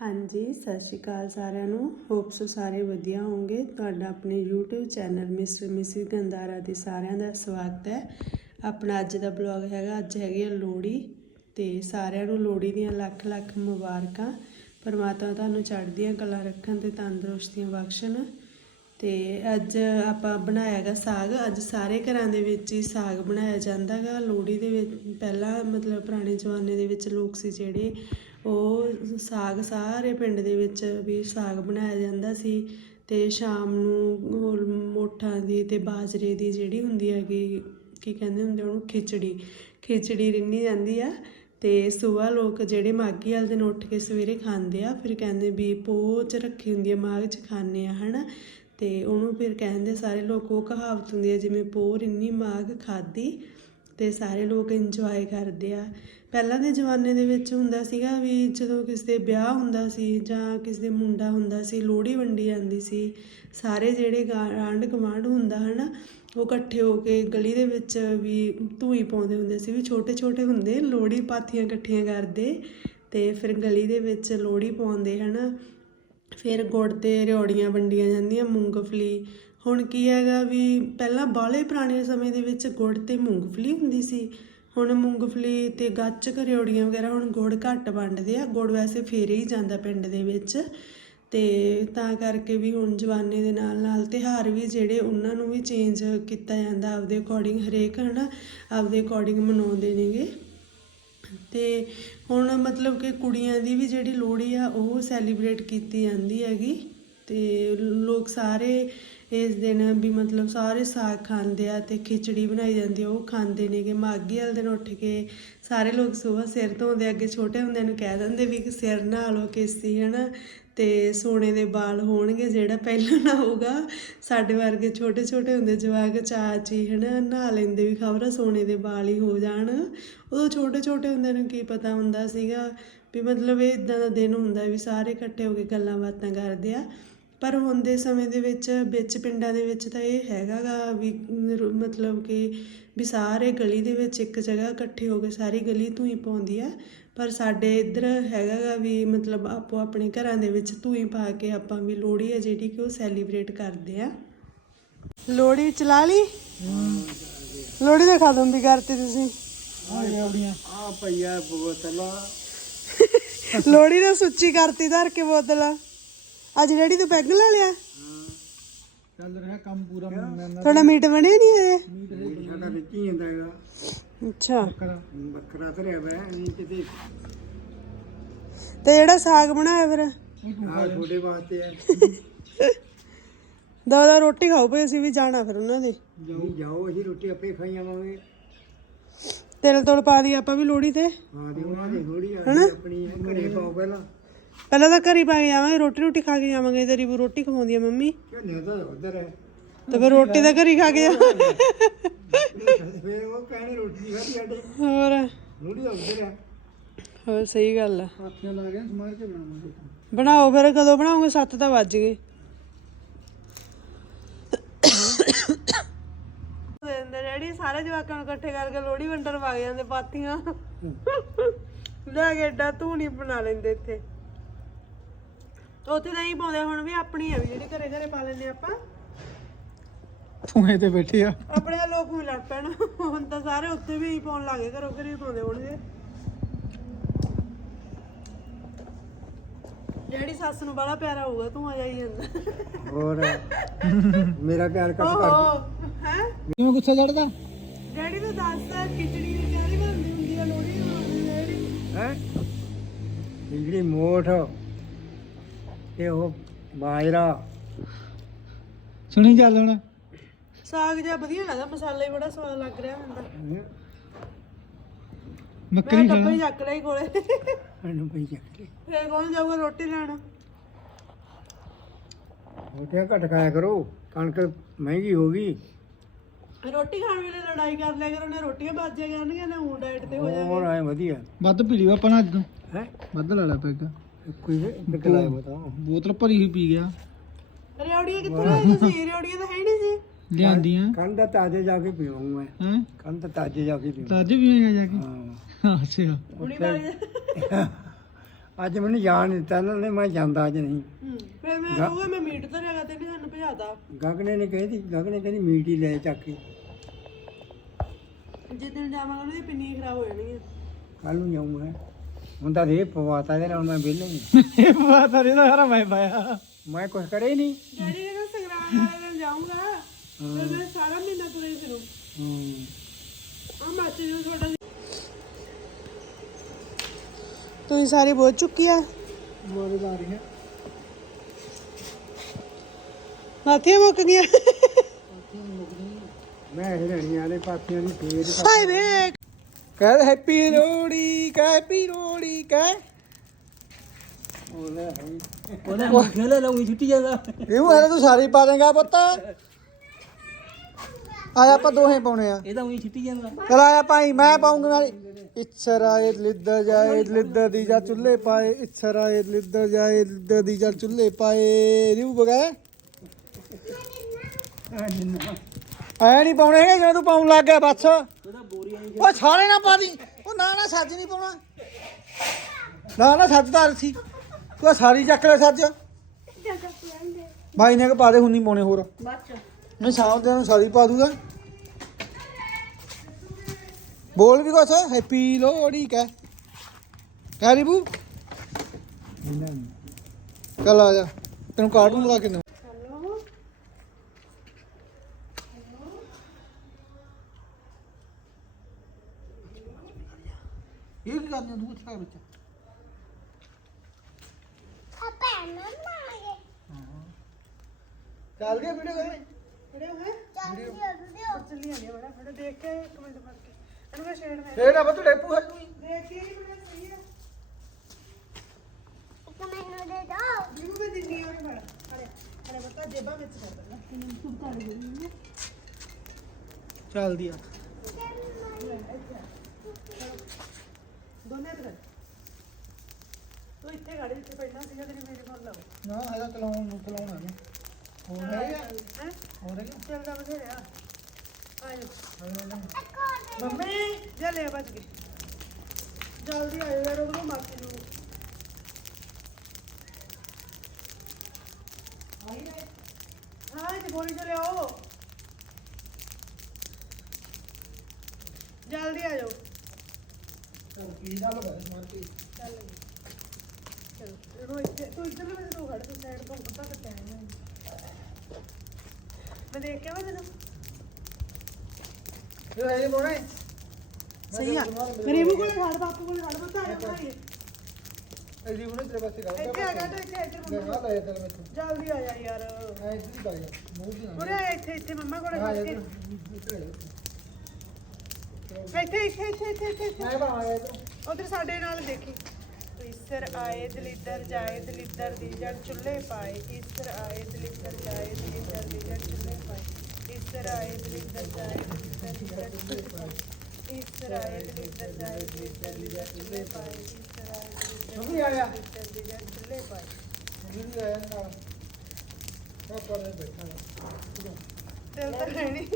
ਹਾਂਜੀ, ਸਤਿ ਸ਼੍ਰੀ ਅਕਾਲ ਸਾਰਿਆਂ ਨੂੰ। ਹੋਪਸ ਸਾਰੇ ਵਧੀਆ ਹੋਵੋਗੇ ਤੁਹਾਡਾ ਆਪਣੇ YouTube channel miss mrs Gandara ਦੇ ਸਾਰਿਆਂ ਦਾ ਸਵਾਗਤ ਹੈ। ਆਪਣਾ ਅੱਜ ਦਾ ਬਲੌਗ ਹੈਗਾ, ਅੱਜ ਹੈਗੀ ਆ ਲੋਹੜੀ ਤੇ ਸਾਰਿਆਂ ਨੂੰ ਲੋਹੜੀ ਦੀਆਂ ਲੱਖ ਲੱਖ ਮੁਬਾਰਕਾਂ। ਪਰਮਾਤਮਾ ਤੁਹਾਨੂੰ ਚੜ੍ਹਦੀਆਂ ਕਲਾ ਰੱਖਣ ਤੇ ਤੰਦਰੁਸਤੀਆਂ ਬਖਸ਼ਣ। ਤੇ ਅੱਜ ਆਪਾਂ ਬਣਾਇਆਗਾ ਸਾਗ। ਅੱਜ ਸਾਰੇ ਘਰਾਂ ਦੇ ਵਿੱਚ ਹੀ ਸਾਗ ਬਣਾਇਆ ਜਾਂਦਾਗਾ ਲੋਹੜੀ ਦੇ ਵਿੱਚ ਪਹਿਲਾਂ ਮਤਲਬ ਪੁਰਾਣੇ ਜ਼ਮਾਨੇ ਦੇ ਵਿੱਚ ਲੋਕ ਸੀ ਜਿਹੜੇ ਉਹ ਸਾਗ ਸਾਰੇ ਪਿੰਡ ਦੇ ਵਿੱਚ ਵੀ ਸਾਗ ਬਣਾਇਆ ਜਾਂਦਾ ਸੀ ਅਤੇ ਸ਼ਾਮ ਨੂੰ ਉਹ ਮੋਠਾਂ ਦੀ ਤੇ ਬਾਜਰੇ ਦੀ ਜਿਹੜੀ ਹੁੰਦੀ ਹੈਗੀ, ਕੀ ਕਹਿੰਦੇ ਹੁੰਦੇ ਉਹਨੂੰ, ਖਿਚੜੀ ਖਿਚੜੀ ਰਿੰਨੀ ਜਾਂਦੀ ਆ ਤੇ ਸਵੇਰ ਲੋਕ ਜਿਹੜੇ ਮਾਗੀ ਵਾਲੇ ਦਿਨ ਉੱਠ ਕੇ ਸਵੇਰੇ ਖਾਂਦੇ ਆ, ਫਿਰ ਕਹਿੰਦੇ ਵੀ ਪੋਹ ਚ ਰੱਖੀ ਹੁੰਦੀ ਆ ਮਾਗ ਚ ਖਾਂਦੇ ਆ, ਹਨਾ? ਤੇ ਉਹਨੂੰ ਫਿਰ ਕਹਿੰਦੇ ਸਾਰੇ ਲੋਕ, ਉਹ ਕਹਾਵਤ ਹੁੰਦੀ ਆ ਜਿਵੇਂ ਪੋਹ ਰਿੰਨੀ ਮਾਗ ਖਾਦੀ ਤੇ ਸਾਰੇ ਲੋਕ ਇੰਜੋਏ ਕਰਦੇ ਆ। ਪਹਿਲਾਂ ਦੇ ਜ਼ਮਾਨੇ ਦੇ ਵਿੱਚ ਹੁੰਦਾ ਸੀਗਾ ਵੀ ਜਦੋਂ ਕਿਸੇ ਦੇ ਵਿਆਹ ਹੁੰਦਾ ਸੀ ਜਾਂ ਕਿਸੇ ਦੇ ਮੁੰਡਾ ਹੁੰਦਾ ਸੀ, ਲੋਹੜੀ ਵੰਡੀ ਜਾਂਦੀ ਸੀ, ਸਾਰੇ ਜਿਹੜੇ ਗਾ- ਆਂਢ ਗੁਆਂਢ ਹੁੰਦਾ ਹਨਾ, ਉਹ ਇਕੱਠੇ ਹੋ ਕੇ ਗਲੀ ਦੇ ਵਿੱਚ ਵੀ ਧੂਈ ਪਾਉਂਦੇ ਹੁੰਦੇ ਸੀ ਵੀ ਛੋਟੇ ਛੋਟੇ ਹੁੰਦੇ ਲੋਹੜੀ ਪਾਥੀਆਂ ਇਕੱਠੀਆਂ ਕਰਦੇ ਤੇ ਫਿਰ ਗਲੀ ਦੇ ਵਿੱਚ ਲੋਹੜੀ ਪਾਉਂਦੇ ਹਨਾ। ਫਿਰ ਗੁੜ ਤੇ ਰਿਓੜੀਆਂ ਵੰਡੀਆਂ ਜਾਂਦੀਆਂ ਮੂੰਗਫਲੀ ਹੁਣ ਕੀ ਹੈਗਾ ਵੀ ਪਹਿਲਾਂ ਬਾਹਲੇ ਪੁਰਾਣੇ ਸਮੇਂ ਦੇ ਵਿੱਚ ਗੁੜ ਤੇ ਮੂੰਗਫਲੀ ਹੁੰਦੀ ਸੀ। ਹੁਣ ਮੂੰਗਫਲੀ ਤੇ ਗੱਚ ਰਿਉੜੀਆਂ ਵਗੈਰਾ ਹੁਣ ਗੁੜ ਘੱਟ ਵੰਡਦੇ ਆ। ਗੁੜ ਵੈਸੇ ਫੇਰੇ ਹੀ ਜਾਂਦਾ ਪਿੰਡ ਦੇ ਵਿੱਚ। ਤੇ ਤਾਂ ਕਰਕੇ ਵੀ ਹੁਣ ਜਵਾਨੇ ਦੇ ਨਾਲ ਨਾਲ ਤਿਉਹਾਰ ਵੀ ਜਿਹੜੇ ਉਹਨਾਂ ਨੂੰ ਵੀ ਚੇਂਜ ਕੀਤਾ ਜਾਂਦਾ ਆਪਦੇ ਅਕੋਰਡਿੰਗ ਹਰੇਕ, ਹਨਾ, ਆਪਦੇ ਅਕੋਰਡਿੰਗ ਮਨਾਉਂਦੇ ਨੇਗੇ। ਤੇ ਹੁਣ ਮਤਲਬ ਕਿ ਕੁੜੀਆਂ ਦੀ ਵੀ ਜਿਹੜੀ ਲੋਹੜੀ ਆ, ਉਹ ਸੈਲੀਬ੍ਰੇਟ ਕੀਤੀ ਜਾਂਦੀ ਹੈਗੀ। ਤੇ ਲੋਕ ਸਾਰੇ ਇਸ ਦਿਨ ਵੀ ਮਤਲਬ ਸਾਰੇ ਸਾਗ ਖਾਂਦੇ ਆ ਤੇ ਖਿਚੜੀ ਬਣਾਈ ਜਾਂਦੀ ਉਹ ਖਾਂਦੇ ਨੇਗੇ। ਮਾਗੀ ਵਾਲੇ ਦਿਨ ਉੱਠ ਕੇ ਸਾਰੇ ਲੋਕ ਸਵੇਰ ਸਿਰ ਧੋਂਦੇ, ਅੱਗੇ ਛੋਟੇ ਹੁੰਦਿਆਂ ਨੂੰ ਕਹਿ ਦਿੰਦੇ ਵੀ ਸਿਰ ਨਹਾ ਲਓ ਕੇਸੀ, ਹਨਾ? ਤੇ ਸੋਨੇ ਦੇ ਵਾਲ ਹੋਣਗੇ, ਜਿਹੜਾ ਪਹਿਲਾਂ ਨਾ ਹੋਊਗਾ ਸਾਡੇ ਵਰਗੇ ਛੋਟੇ ਛੋਟੇ ਹੁੰਦੇ ਜਵਾਕ, ਚਾਚੀ, ਹਨਾ? ਨਹਾ ਲੈਂਦੇ ਵੀ ਖਬਰ ਸੋਨੇ ਦੇ ਵਾਲ ਹੀ ਹੋ ਜਾਣ। ਉਦੋਂ ਛੋਟੇ ਛੋਟੇ ਹੁੰਦਿਆਂ ਨੂੰ ਕੀ ਪਤਾ ਹੁੰਦਾ ਸੀਗਾ ਵੀ ਮਤਲਬ ਇਹ ਇਦਾਂ ਦਾ ਦਿਨ ਹੁੰਦਾ ਵੀ ਸਾਰੇ ਇਕੱਠੇ ਹੋ ਕੇ ਗੱਲਾਂ ਬਾਤਾਂ ਕਰਦੇ ਆ। ਪਰ ਹੁਣ ਦੇ ਸਮੇਂ ਦੇ ਵਿੱਚ ਵਿੱਚ ਪਿੰਡਾਂ ਦੇ ਵਿੱਚ ਤਾਂ ਇਹ ਹੈਗਾਗਾ ਵੀ ਰ- ਮਤਲਬ ਕਿ ਵੀ ਸਾਰੇ ਗਲੀ ਦੇ ਵਿੱਚ ਇੱਕ ਜਗ੍ਹਾ ਇਕੱਠੇ ਹੋ ਕੇ ਸਾਰੀ ਗਲੀ ਧੂਈ ਪਾਉਂਦੀ ਆ। ਪਰ ਸਾਡੇ ਇੱਧਰ ਹੈਗਾਗਾ ਵੀ ਮਤਲਬ ਆਪੋ ਆਪਣੇ ਘਰਾਂ ਦੇ ਵਿੱਚ ਧੂਈ ਪਾ ਕੇ ਆਪਾਂ ਵੀ ਲੋਹੜੀ ਆ ਜਿਹੜੀ ਕਿ ਉਹ ਸੈਲੀਬ੍ਰੇਟ ਕਰਦੇ ਆ। ਲੋਹੜੀ ਚਲਾ ਲਈ? ਲੋਹੜੀ ਦਾ ਖਤਮ ਵੀ ਕਰਤੀ ਤੁਸੀਂ। ਆ ਭਈਆ ਬੋਤਲਾ। ਲੋਹੜੀ ਦਾ ਸੁੱਚੀ ਕਰਤੀ ਧਰ ਕੇ ਬੋਤਲ। ਅੱਜ ਡੈਡੀ ਤੂੰ ਪੈਗ ਲਾ ਲਿਆ? ਚੱਲ ਰਿਹਾ ਕੰਮ ਪੂਰਾ ਮੈਂ ਤੁਹਾਡਾ ਮੀਟ ਬਣਿਆ ਨਹੀਂ ਹਜੇ? ਸਾਡਾ ਵਿੱਚ ਹੀ ਜਾਂਦਾ ਹੈਗਾ। ਅੱਛਾ। ਬੱਕਰਾ। ਧਰਿਆ ਵਾ ਨਹੀਂ ਕਿਤੇ। ਤੇ ਜਿਹੜਾ ਸਾਗ ਬਣਾਇਆ ਫਿਰ? ਆ ਤੁਹਾਡੇ ਵਾਸਤੇ ਹੈ ਦੋ ਦੋ ਰੋਟੀ ਖਾਓ ਪਈ ਅਸੀਂ ਵੀ ਜਾਣਾ ਫਿਰ ਉਹਨਾਂ ਦੇ। ਜਾਓ ਜਾਓ ਅਸੀਂ ਰੋਟੀ ਆਪੇ ਖਾਈ ਜਾਵਾਂਗੇ ਤਿਲ ਤੁਲ ਪਾ ਦੀ ਆਪਾਂ ਵੀ ਲੋਹੜੀ ਤੇ। ਹਾਂ ਤੇ ਉਹਨਾਂ ਦੀ ਥੋੜੀ ਆਪਣੀ ਹੈ ਘਰੇ ਪਾਓ ਪਹਿਲਾਂ। ਪਹਿਲਾਂ ਤਾਂ ਘਰੀ ਪਾ ਕੇ ਜਾਵਾਂਗੇ ਰੋਟੀ ਰੋਟੀ ਖਾ ਕੇ ਜਾਵਾਂਗੇ ਤੇਰੀ ਵੀ ਰੋਟੀ ਖਵਾਉਂਦੀ ਆ ਮੰਮੀ। ਤਾਂ ਉਧਰ ਹੈ। ਤੇ ਫਿਰ ਰੋਟੀ ਤਾਂ ਘਰੀ ਖਾ ਕੇ ਜਾਵਾਂਗੇ ਫੇਰ ਉਹ ਕਹਿਣੀ ਰੋਟੀ ਨਹੀਂ ਖਾਦੀ ਸਾਡੇ। ਹੋਰ? ਲੋੜੀ ਉਧਰ ਹੈ। ਹੋਰ ਸਹੀ ਗੱਲ ਆ। ਲਾ ਕੇ ਸਮਾਰ ਕੇ ਬਣਾਵਾਂਗੇ ਬਣਾਓ ਫਿਰ ਕਦੋਂ ਬਣਾਓਗੇ? 7 ਤਾਂ ਵੱਜ ਗਏ। ਦਿੰਦੇ ਡੈਡੀ ਸਾਰੇ ਜਵਾਕਾਂ ਨੂੰ ਇਕੱਠੇ ਕਰਕੇ ਲੋਹੜੀ ਵੰਡਣ ਵਗ ਜਾਂਦੇ ਪਾਥੀਆਂ। ਲੈ ਕੇ ਏਡਾ ਧੂਣੀ ਬਣਾ ਲੈਂਦੇ ਇੱਥੇ। ਉੱਥੇ ਤਾਂ ਹੀ ਪਾਉਂਦੇ ਹੁਣ ਵੀ ਆਪਣੀ ਆ ਵੀ ਜਿਹੜੀ ਘਰੇ ਘਰੇ ਪਾ ਲੈਂਦੇ ਆਪਾਂ। ਤੂੰ ਤੇ ਬੈਠੇ ਆ। ਆਪਣੇ ਤਾਂ ਲੋਕ ਵੀ ਲੜ ਪੈਣ ਹੁਣ ਤਾਂ ਸਾਰੇ ਉੱਥੇ ਵੀ ਹੀ ਪਾਉਣ ਲੱਗੇ ਘਰੋਂ ਘਰੇ ਹੀ ਪਾਉਂਦੇ ਹੋਣਗੇ। ਡੈਡੀ ਸੱਸ ਨੂੰ ਬੜਾ ਪਿਆਰਾ ਹੋਊਗਾ ਤੂੰ ਆ ਜਾਈ ਜਾਂਦਾ। ਹੋਰ ਮੇਰਾ ਪਿਆਰ ਕੱਟ ਓਹੋ ਹੈ? ਕਿਉਂ ਗੁੱਸਾ ਚੜਦਾ ਡੈਡੀ ਨੂੰ ਦੱਸ ਖਿਚੜੀ ਦੀ ਕਿਹੜੀ ਬਣਦੀ ਹੁੰਦੀ ਆ ਲੋਹੜੀ ਨੂੰ ਡੈਡੀ। ਹੈ? ਜਿਹੜੀ ਮੋਠ। ਤੇ ਉਹ ਬਾਜਰਾ। ਸੁਣੀ ਚੱਲ ਹੁਣ? ਸਾਗ ਜਿਹਾ ਵਧੀਆ ਲੱਗਦਾ ਮਸਾਲਾ ਹੀ ਬੜਾ ਸਵਾਦ ਲੱਗ ਰਿਹਾ ਹੁੰਦਾ ਮੈਂ ਟੱਪੇ ਚੱਕ ਲਈ ਕੋਲੇ। ਮੈਨੂੰ ਪਈ ਚੱਕ ਫੇਰ ਕੌਣ ਜਾਊਗਾ ਰੋਟੀ ਲੈਣ? ਰੋਟੀਆਂ ਘੱਟ ਖਾਇਆ ਕਰੋ ਕਣਕ ਮਹਿੰਗੀ ਹੋ ਗਈ। ਰੋਟੀ ਖਾਣ ਵੇਲੇ ਲੜਾਈ ਕਰ ਲਿਆ ਕਰੋ ਨੇ ਰੋਟੀਆਂ ਬਾਜਿਆ ਕਰਨਗੀਆਂ ਨਾ ਊਂ ਡਾਈਟ ਤੇ ਹੋ ਹੋਰ ਐ ਵਧੀਆ। ਵੱਧ ਪੀ ਆਪਾਂ ਨਾ ਅੱਜ ਤੋਂ। ਹੈ? ਵੱਧ ਲਾ ਲਿਆ ਪੈਗ ਕੋਈ ਬੋਤਲ ਭਰੀ ਹੋਈ ਪੀ ਗਿਆ। ਰਿਉੜੀਆਂ ਕਿੱਥੋਂ ਲਿਆਈ ਤੁਸੀਂ ਰਿਉੜੀਆਂ ਤਾਂ ਹੈ ਨਹੀਂ ਸੀ। ਲਿਆਂਦੀਆਂ। ਕੰਨ ਦਾ ਤਾਜੇ ਜਾ ਕੇ ਪੀਵਾਂ ਮੈਂ। ਹੈ? ਕੰਨ ਦਾ ਤਾਜੇ ਜਾ ਕੇ ਪੀਵਾਂ ਤਾਂ ਅੱਜ ਵੀ ਆਏਗਾ ਜਾ ਕੇ? ਹਾਂ। ਅੱਛਾ। ਹੁਣੀ ਬਾਈ ਅੱਜ ਮੈਨੂੰ ਜਾਣ ਨਹੀਂ ਦਿੱਤਾ ਇਹਨਾਂ ਨੇ ਮੈਂ ਜਾਂਦਾ ਅੱਜ ਨਹੀਂ। ਫਿਰ ਮੈਂ ਗਾ- ਕਹੂੰਗਾ ਮੈਂ ਮੀਟ ਤਾਂ ਹੈਗਾ ਤੇ ਨਹੀਂ ਸਾਨੂੰ ਭਜਾਦਾ ਗਗਨੇ ਨੇ ਕਹਿੰਦੀ ਗਗਨੇ ਕਹਿੰਦੀ ਮੀਟ ਹੀ ਲੈ ਚੱਕ ਕੇ। ਜਿੱਦਣ ਜਾਵਾਂਗੇ ਉਹਦੀ ਪਿੰਨੀ ਖਰਾਬ ਹੋ ਜਾਣੀ ਹੈ ਕੱਲ ਨੂੰ ਜਾਊਂਗਾ। ਹੁਣ ਤਾਂ ਰੇ ਪਵਾਤਾ ਇਹਦੇ ਨਾਲ ਮੈਂ ਵਿਹਲਾ ਹੀ। ਇਹ ਪਤਾ ਨਹੀਂ ਸਾਰਾ ਮੈਂ ਪਾਇਆ। ਮੈਂ ਕੁਝ ਕਰੇ ਹੀ ਨਹੀਂ। ਡੈਡੀ ਕਹਿੰਦਾ ਸੰਗਰਾਮ ਵਾਲੇ ਦਿਨ ਜਾਊਂਗਾ। ਫਿਰ ਮੈਂ ਸਾਰਾ ਮਹੀਨਾ ਤੁਰੇ ਫਿਰੂ। ਹੂੰ। ਆ ਮਾਚੀ ਨੂੰ ਤੁਹਾਡਾ ਤੁਸੀਂ ਸਾਰੀ ਬਹੁਤ ਚੁੱਕੀ ਆ? ਬੋਲੀ ਬਾਰੀ ਹੈ। ਮਾਥੀਆਂ ਮੁੱਕ ਗਈਆਂ। ਮੈਂ ਇਹ ਲੈਣੀ ਆਲੇ ਪਾਥੀਆਂ ਦੀ ਫੇਰ ਹਾਏ ਵੇ ਕਹਿ ਹੈਪੀ ਲੋੜੀ ਕਹਿ ਹੈਪੀ ਲੋੜੀ ਕਹਿ। ਉਹਨੇ ਮੁੱਖੇ ਲੈ ਲਾਉਂਗੀ ਛੁੱਟੀ ਜਾਂਦਾ। ਇਹ ਹੈ ਤੂੰ ਸਾਰੀ ਪਾ ਦੇਗਾ ਪੁੱਤ। ਆਇਆ ਆਪਾਂ ਦੋਹੇ ਪਾਉਣੇ ਆ। ਇਹ ਤਾਂ ਉਹੀ ਛਿੱਟੀ ਜਾਂਦਾ। ਚਲ ਆਇਆ ਭਾਈ ਮੈਂ ਪਾਉਂਗਾ ਨਾਲ। ਇਛਰ ਆਏ ਲਿੱਦਰ ਜਾਏ ਲਿੱਦਰ ਦੀ ਜਾ ਚੁੱਲ੍ਹੇ ਪਾਏ। ਇਛਰ ਆਏ ਲਿੱਦਰ ਜਾਏ ਲਿੱਦਰ ਦੀ ਜਾ ਚੁੱਲ੍ਹੇ ਪਾਏ। ਰਿਉ ਬਗਾ। ਐ ਨਹੀਂ ਪਾਉਣੇ ਹੈਗੇ ਜਿਵੇਂ ਤੂੰ ਪਾਉਣ ਲੱਗ ਗਿਆ ਬੱਸ। ਉਹ ਸਾਰੇ ਨਾ ਪਾ ਦੀ। ਉਹ ਨਾ ਨਾ ਸੱਜ ਨਹੀਂ ਪਾਉਣਾ। ਨਾ ਨਾ ਸੱਜ ਤਾਂ ਸੀ। ਤੂੰ ਸਾਰੀ ਚੱਕ ਲੈ ਸੱਜ। ਬਾਈ ਨੇ ਕਿ ਪਾ ਦੇ ਹੁਣ ਨਹੀਂ ਪਾਉਣੇ ਹੋਰ। ਮੈਂ ਸ਼ਾਮ ਦੇ ਨੂੰ ਸਾਰੀ ਪਾ ਦੂਗਾ। ਬੋਲ ਵੀ ਕੁਛ ਹੈਪੀ ਲੋਹੜੀ ਕਹਿ। ਕਹਿ ਰਿਬੂ? ਚੱਲ ਆ ਜਾ। ਤੈਨੂੰ ਕਾਰਟੂਨ ਲਾ ਕੇ ਨਾ ਇਹ ਕੀ ਕਰਨੀ ਤੂੰ ਅੱਛਾ ਬੱਚਾ ਚੱਲ ਗਿਆ ਵੀਡੀਓ ਕਰੇ ਖੜੇ ਹੋਏ ਚੱਲੀ ਆਣੀ ਬੜਾ ਫੜਾ ਦੇਖ ਕੇ ਇੱਕ ਮਿੰਟ ਫੜ ਕੇ। ਇਹਨੂੰ ਮੈਂ ਛੇੜ ਮੈਂ ਫੇਰ ਆ ਬਤੂ ਡੇਪੂ ਹੈ। ਤੂੰ ਦੇਖ ਕੇ ਹੀ ਬੜਾ ਸਹੀ ਹੈ। ਜਿਹਨੂੰ ਮੈਂ ਦਿੰਨੀ ਉਹਨੇ ਫੜ। ਅਰੇ ਅਰੇ ਬਤਾ ਜੇਬਾਂ ਵਿੱਚ ਕਰ ਦੇਣਾ ਕਿੰਨੀ ਤੂੰ ਕਰ ਦੇ ਚੱਲਦੀ ਆ। ਦੋਨੇ ਤੇ ਤੂੰ ਇੱਥੇ ਗਾੜੀ ਇੱਥੇ ਬੈਠਣਾ ਸੀਗਾ ਤੇਰੀ ਵੀਡੀਓ ਕਾਲ ਲਾਓ ਨਾ ਇਹਦਾ ਚਲਾਉਣ ਨੂੰ ਚਲਾਉਣਾ ਨਹੀਂ। ਹੋਰ ਹੈ ਹੈ? ਹੋਰ ਹੈ ਚੱਲਦਾ ਬਥੇਰਿਆ ਆਜੋ ਮੰਮੀ! ਜਾ ਲੈ ਬਚ ਗਈ ਜਲਦੀ ਆਇਓ ਯਾਰ ਉਹਨੂੰ ਮਾਰਤੀ ਨੂੰ। ਹਾਂ ਇਹ ਬੋਰੀ ਚ ਲਿਆਓ ਜਲਦੀ ਆ ਜਾਓ ਚੱਲ ਕੀ ਗੱਲ ਹੈ ਮਾਰ ਕੇ। ਚੱਲ ਚਲੋ ਇਹਨੂੰ ਇੱਥੇ ਤੂੰ ਇੱਧਰ ਨੂੰ ਮੈਨੂੰ ਖੜ ਤੂੰ ਸਾਈਡ ਤੋਂ ਪਤਾ ਕੱਟਿਆ ਹੈ ਮੈਂ ਦੇਖ ਕੇ ਵਾ ਤੈਨੂੰ। ਇਹ ਇਹ ਬੋਣੇ ਸਹੀ ਆ। ਗਰੀਬੂ ਕੋਲ ਖੜ ਬਾਪੂ ਕੋਲ ਖੜ ਬਤਾ ਆ ਭਾਈ ਇਹ ਜੀ ਉਹਨੇ ਤੇਰੇ ਪਾਸੇ ਕਰ ਇੱਥੇ ਆ ਗਿਆ ਤੇ ਇੱਥੇ ਇੱਧਰ ਲੈ ਮੰਮਾ। ਲੈ ਤੇਰੇ ਵਿੱਚ ਜਲਦੀ ਆ ਜਾ ਯਾਰ। ਐ ਇੱਧਰ ਹੀ ਕਰ ਮੂੰਹ ਦੀ ਉਰੇ ਆ ਇੱਥੇ ਇੱਥੇ ਮੰਮਾ ਕੋਲ ਖੜ ਕੇ। ਇੱਥੇ ਇੱਥੇ ਇੱਥੇ ਇੱਥੇ ਇੱਥੇ ਇੱਥੇ। ਮੈਂ ਬਣਾ ਆਇਆ ਇੱਧਰ ਉਧਰ ਸਾਡੇ ਨਾਲ ਦੇਖੀ। ਈਸਰ ਆਏ ਦਲਿੱਦਰ ਜਾਏ ਦਲਿੱਦਰ ਦੀ ਜੜ ਚੁੱਲ੍ਹੇ ਪਾਏ। ਈਸਰ ਆਏ ਦਲਿੱਦਰ ਜਾਏ ਦਲਿੱਦਰ ਦੀ ਜੜ ਚੁੱਲ੍ਹੇ ਪਾਏ। ਈਸਰ ਆਏ ਦਲਿੱਦਰ ਜਾਏ ਦਲਿੱਦਰ ਦੀ ਜੜ ਚੁੱਲ੍ਹੇ ਪਾਏ। ਈਸਰ ਆਏ ਦਲਿੱਦਰ ਜਾਏ ਦਲਿੱਦਰ ਦੀ ਜੜ ਚੁੱਲ੍ਹੇ ਪਾਏ। ਈਸਰ ਆਏ ਦਲਿੱਦਰ ਮੰਮੀ ਆਇਆ ਦਲਿੱਦਰ ਦੀ ਜੜ ਚੁੱਲ੍ਹੇ ਪਾਏ। ਮੰਮੀ ਵੀ ਆਇਆ ਨਾਲ ਪਾਪਾ ਨੇ ਬੈਠਾ। ਦਿਲ ਤਾਂ ਹੈ ਨਹੀਂ।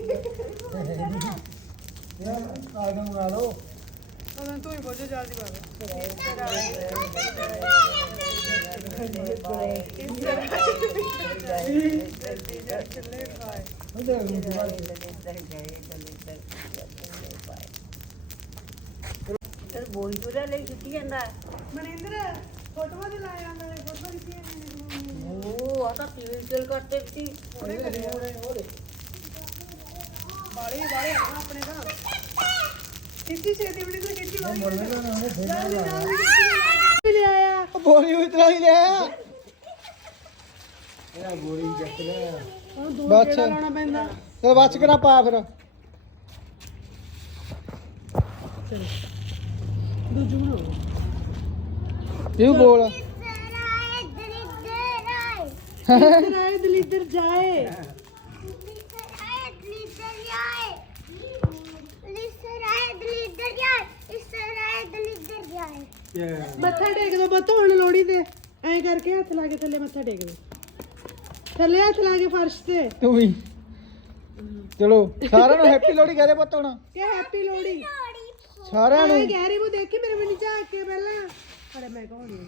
ਯਾਰ ਆਲਮ ਬਣਾ ਲਓ ਉਹਨਾਂ ਤੂੰ ਹੀ ਬੋਝੋ ਜਲਦੀ ਬਾਬਾ ਈਸਰ ਆਏ ਲਈ ਛਿੱਟੀ ਜਾਂਦਾ ਮਨਿੰਦਰ ਫੋਟੋਆਂ ਦੇ ਲਾਇਆ ਨਾਲੇ ਫੋਟੋ ਦਿੱਤੀਆਂ ਨੇ ਉਹ ਆ ਤਾਂ ਟੀਵੀ ਕਰਤੇ ਸੀ। ਉਹਨੇ ਕਰਿਆ। ਬਾਲੇ ਬਾਲੇ ਬੋਲੀ। ਉਤਰਾ ਹੀ ਲਿਆ। ਇਹ ਗੋਰੀ ਚੱਕ ਲੈ ਹੁਣ ਦੋ ਬਸ। ਜਿਹੜਾ ਲਾਉਣਾ ਪੈਂਦਾ? ਚਲ ਬੱਚ ਕਰਾ ਪਾ ਫਿਰ। ਦੂਜੂ ਬਣਾਓ ਇਹ ਬੋਲ। ਦਲਿੱਦਰ ਜਾਏ? ਮੱਥਾ ਟੇਕ ਦੋ ਬੱਤ ਹੁਣ ਲੋੜੀ ਤੇ। ਐਂ ਕਰਕੇ ਹੱਥ ਲਾ ਕੇ ਥੱਲੇ ਮੱਥਾ ਟੇਕ ਦੋ। ਥੱਲੇ ਹੱਥ ਲਾ ਕੇ ਫਰਸ਼ ਤੇ। ਤੂੰ ਵੀ। ਚਲੋ ਸਾਰਿਆਂ ਨੂੰ ਹੈਪੀ ਲੋਹੜੀ ਕਹਦੇ ਪੁੱਤ ਹੁਣ। ਕਿ ਹੈਪੀ ਲੋੜੀ ਸਾਰਿਆਂ ਨੂੰ। ਕਹਿ ਰਹੀ ਉਹ ਦੇਖੀ ਮੇਰੇ ਮੈਨੂੰ ਝਾਕ ਕੇ ਪਹਿਲਾਂ? ਅਰੇ ਮੈਂ ਕਹੋਣੀ